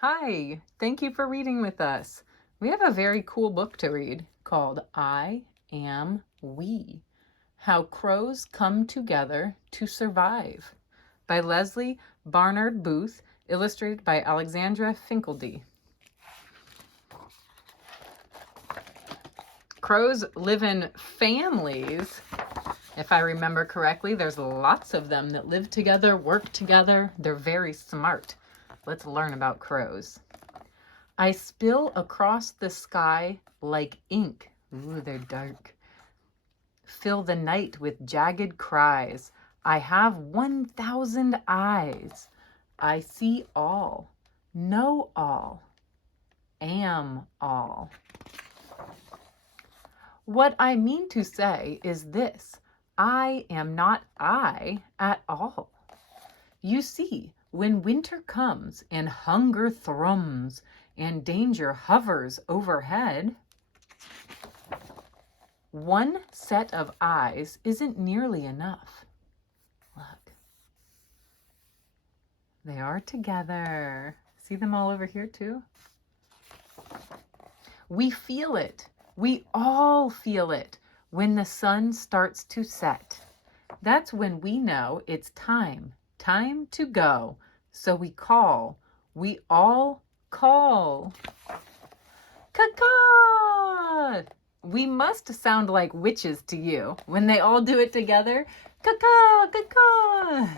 Hi, thank you for reading with us. We have a very cool book to read called I Am We: How Crows Come Together to Survive by Leslie Barnard Booth, illustrated by Alexandra Finkeldy. Crows live in families. If I remember correctly, there's lots of them that live together, work together. They're very smart. Let's learn about crows. I spill across the sky like ink. Ooh, they're dark. Fill the night with jagged cries. I have 1,000 eyes. I see all, know all, am all. What I mean to say is this: I am not I at all. You see, when winter comes and hunger thrums and danger hovers overhead, one set of eyes isn't nearly enough. Look, they are together. See them all over here too? We feel it. We all feel it when the sun starts to set. That's when we know it's time to go. So we call. We all call. Caw-caw! We must sound like witches to you when they all do it together. Caw-caw, caw-caw!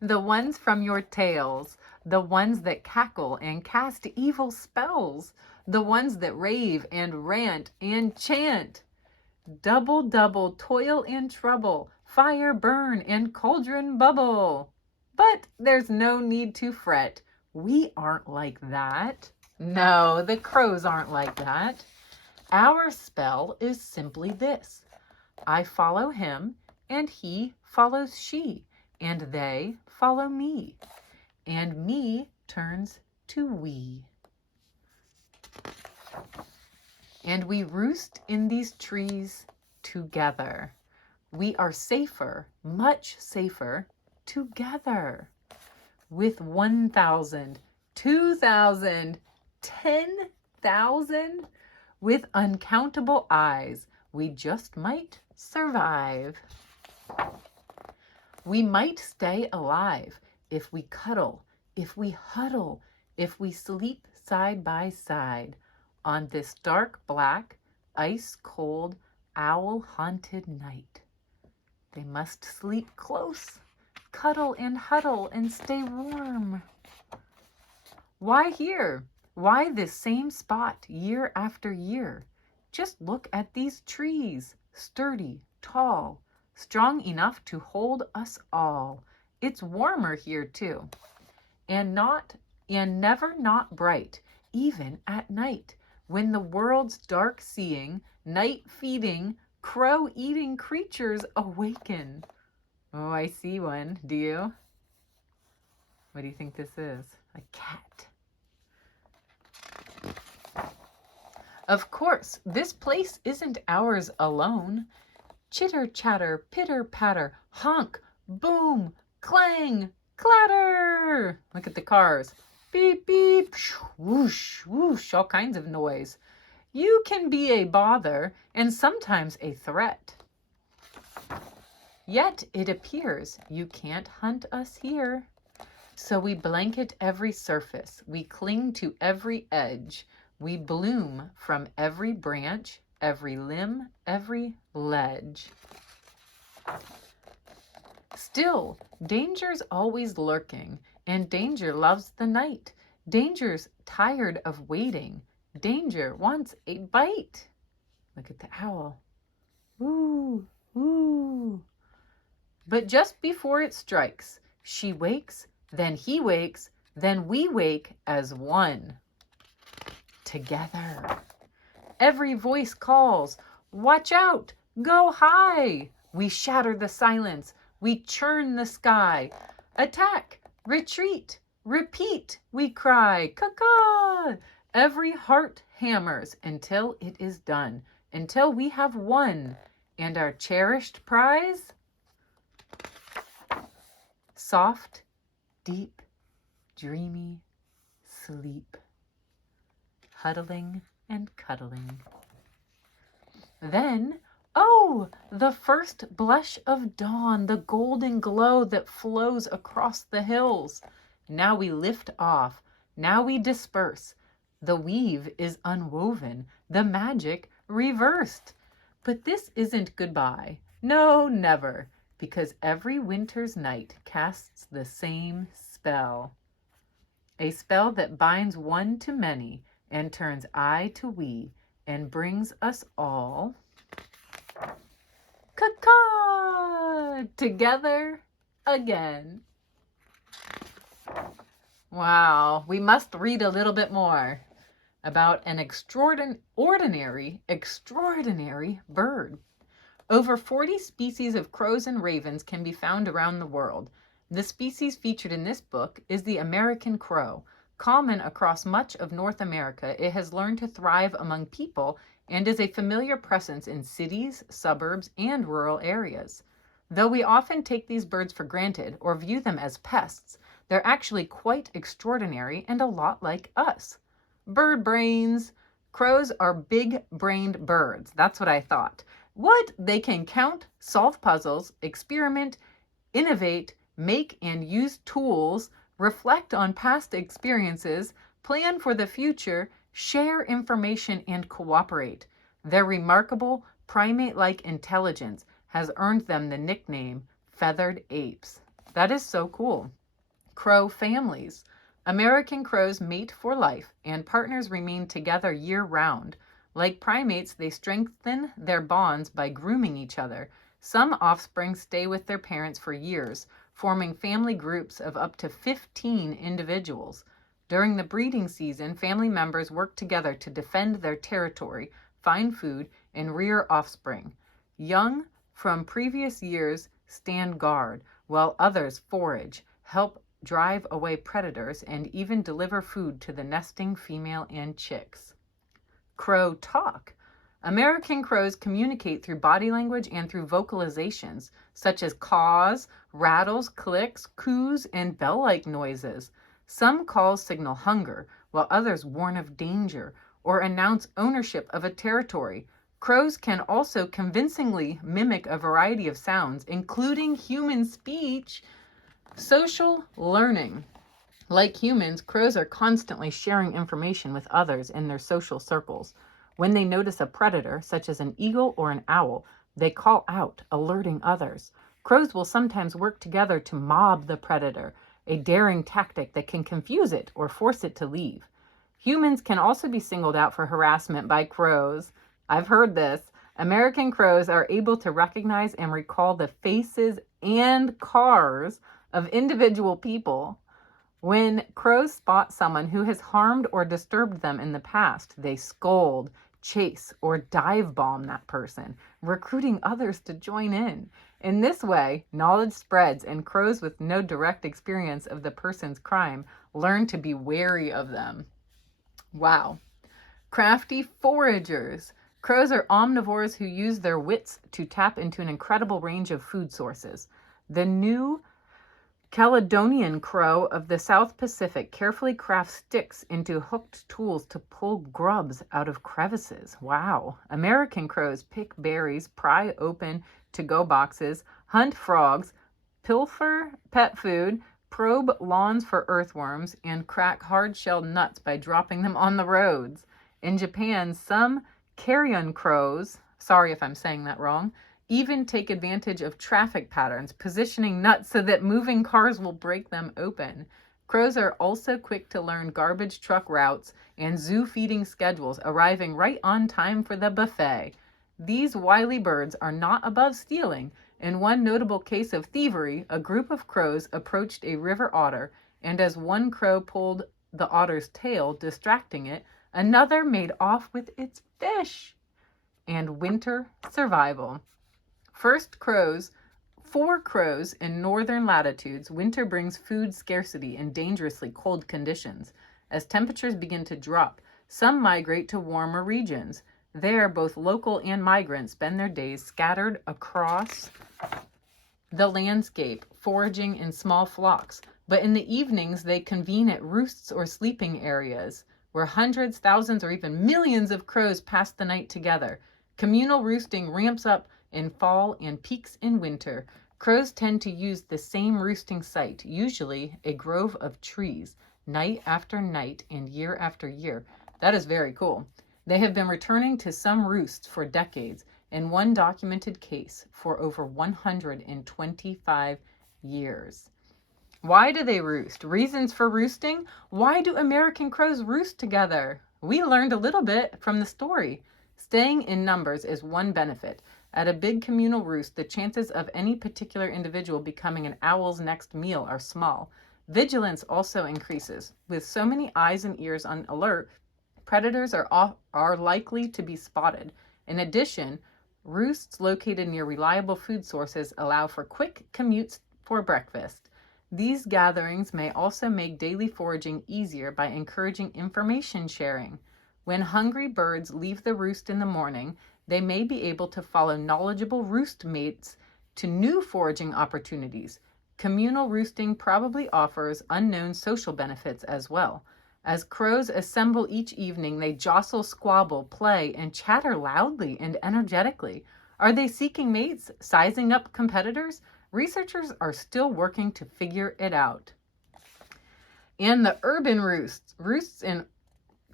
The ones from your tales, the ones that cackle and cast evil spells, the ones that rave and rant and chant. Double, double, toil and trouble, fire burn and cauldron bubble. But there's no need to fret. We aren't like that. No, the crows aren't like that. Our spell is simply this: I follow him, and he follows she, and they follow me, and me turns to we. And we roost in these trees together. We are safer, much safer, together. With 1,000, 2,000, 10,000, with uncountable eyes, we just might survive. We might stay alive if we cuddle, if we huddle, if we sleep side by side on this dark, black, ice-cold, owl-haunted night. They must sleep close, cuddle and huddle and stay warm. Why here? Why this same spot year after year? Just look at these trees, sturdy, tall, strong enough to hold us all. It's warmer here too, and never not bright, even at night, when the world's dark seeing, night feeding, crow eating creatures awaken. Oh, I see one. Do you? What do you think this is? A cat. Of course, this place isn't ours alone. Chitter chatter, pitter patter, honk, boom, clang, clatter. Look at the cars. Beep, beep, whoosh, whoosh, all kinds of noise. You can be a bother and sometimes a threat. Yet it appears you can't hunt us here. So we blanket every surface, we cling to every edge, we bloom from every branch, every limb, every ledge. Still, danger's always lurking, and danger loves the night. Danger's tired of waiting. Danger wants a bite. Look at the owl. Woo, woo. But just before it strikes, she wakes, then he wakes, then we wake as one. Together. Every voice calls, watch out, go high. We shatter the silence, we churn the sky. Attack, retreat, repeat, we cry, caw-caw. Every heart hammers until it is done, until we have won. And our cherished prize? Soft, deep, dreamy sleep. Huddling and cuddling. Then, oh, the first blush of dawn, the golden glow that flows across the hills. Now we lift off. Now we disperse. The weave is unwoven, the magic reversed. But this isn't goodbye. No, never, because every winter's night casts the same spell. A spell that binds one to many and turns I to we and brings us all together again. Wow, we must read a little bit more about an extraordinary bird. Over 40 species of crows and ravens can be found around the world. The species featured in this book is the American crow. Common across much of North America, it has learned to thrive among people and is a familiar presence in cities, suburbs, and rural areas. Though we often take these birds for granted or view them as pests, they're actually quite extraordinary and a lot like us. Bird brains. Crows are big-brained birds. That's what I thought. What? They can count, solve puzzles, experiment, innovate, make and use tools, reflect on past experiences, plan for the future, share information, and cooperate. Their remarkable primate-like intelligence has earned them the nickname feathered apes. That is so cool. Crow families. American crows mate for life, and partners remain together year-round. Like primates, they strengthen their bonds by grooming each other. Some offspring stay with their parents for years, forming family groups of up to 15 individuals. During the breeding season, family members work together to defend their territory, find food, and rear offspring. Young from previous years stand guard, while others forage, help drive away predators, and even deliver food to the nesting female and chicks. Crow talk. American crows communicate through body language and through vocalizations, such as caws, rattles, clicks, coos, and bell-like noises. Some calls signal hunger, while others warn of danger or announce ownership of a territory. Crows can also convincingly mimic a variety of sounds, including human speech. Social learning. Like humans, crows are constantly sharing information with others in their social circles. When they notice a predator, such as an eagle or an owl, they call out, alerting others. Crows will sometimes work together to mob the predator, a daring tactic that can confuse it or force it to leave. Humans can also be singled out for harassment by crows. I've heard this. American crows are able to recognize and recall the faces and cars of individual people. When crows spot someone who has harmed or disturbed them in the past, they scold, chase, or dive bomb that person, recruiting others to join in. In this way, knowledge spreads, and crows with no direct experience of the person's crime learn to be wary of them. Wow. Crafty foragers. Crows are omnivores who use their wits to tap into an incredible range of food sources. The New Caledonian crow of the South Pacific carefully crafts sticks into hooked tools to pull grubs out of crevices. Wow. American crows pick berries, pry open to-go boxes, hunt frogs, pilfer pet food, probe lawns for earthworms, and crack hard-shelled nuts by dropping them on the roads. In Japan, some carrion crows, sorry if I'm saying that wrong, even take advantage of traffic patterns, positioning nuts so that moving cars will break them open. Crows are also quick to learn garbage truck routes and zoo feeding schedules, arriving right on time for the buffet. These wily birds are not above stealing. In one notable case of thievery, a group of crows approached a river otter, and as one crow pulled the otter's tail, distracting it, another made off with its fish. And winter survival. For crows in northern latitudes, winter brings food scarcity and dangerously cold conditions. As temperatures begin to drop, some migrate to warmer regions. There, both local and migrants spend their days scattered across the landscape, foraging in small flocks. But in the evenings, they convene at roosts or sleeping areas where hundreds, thousands, or even millions of crows pass the night together. Communal roosting ramps up in fall and peaks in winter. Crows tend to use the same roosting site, usually a grove of trees, night after night and year after year. That is very cool. They have been returning to some roosts for decades, in one documented case for over 125 years. Why do they roost? Reasons for roosting? Why do American crows roost together? We learned a little bit from the story. Staying in numbers is one benefit. At a big communal roost, the chances of any particular individual becoming an owl's next meal are small. Vigilance also increases. With so many eyes and ears on alert, predators are likely to be spotted. In addition, roosts located near reliable food sources allow for quick commutes for breakfast. These gatherings may also make daily foraging easier by encouraging information sharing. When hungry birds leave the roost in the morning, they may be able to follow knowledgeable roost mates to new foraging opportunities. Communal roosting probably offers unknown social benefits as well. As crows assemble each evening, they jostle, squabble, play, and chatter loudly and energetically. Are they seeking mates, sizing up competitors? Researchers are still working to figure it out. And the urban roosts. Roosts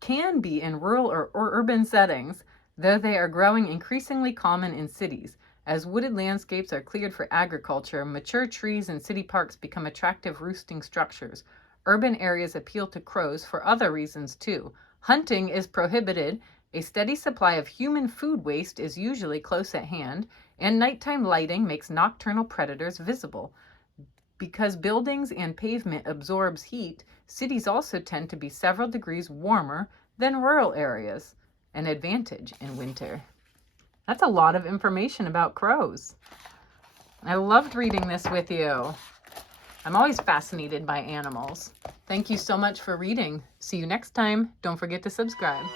can be in rural or urban settings, though they are growing increasingly common in cities. As wooded landscapes are cleared for agriculture, mature trees in city parks become attractive roosting structures. Urban areas appeal to crows for other reasons too. Hunting is prohibited, a steady supply of human food waste is usually close at hand, and nighttime lighting makes nocturnal predators visible. Because buildings and pavement absorbs heat, cities also tend to be several degrees warmer than rural areas, an advantage in winter. That's a lot of information about crows. I loved reading this with you. I'm always fascinated by animals. Thank you so much for reading. See you next time. Don't forget to subscribe.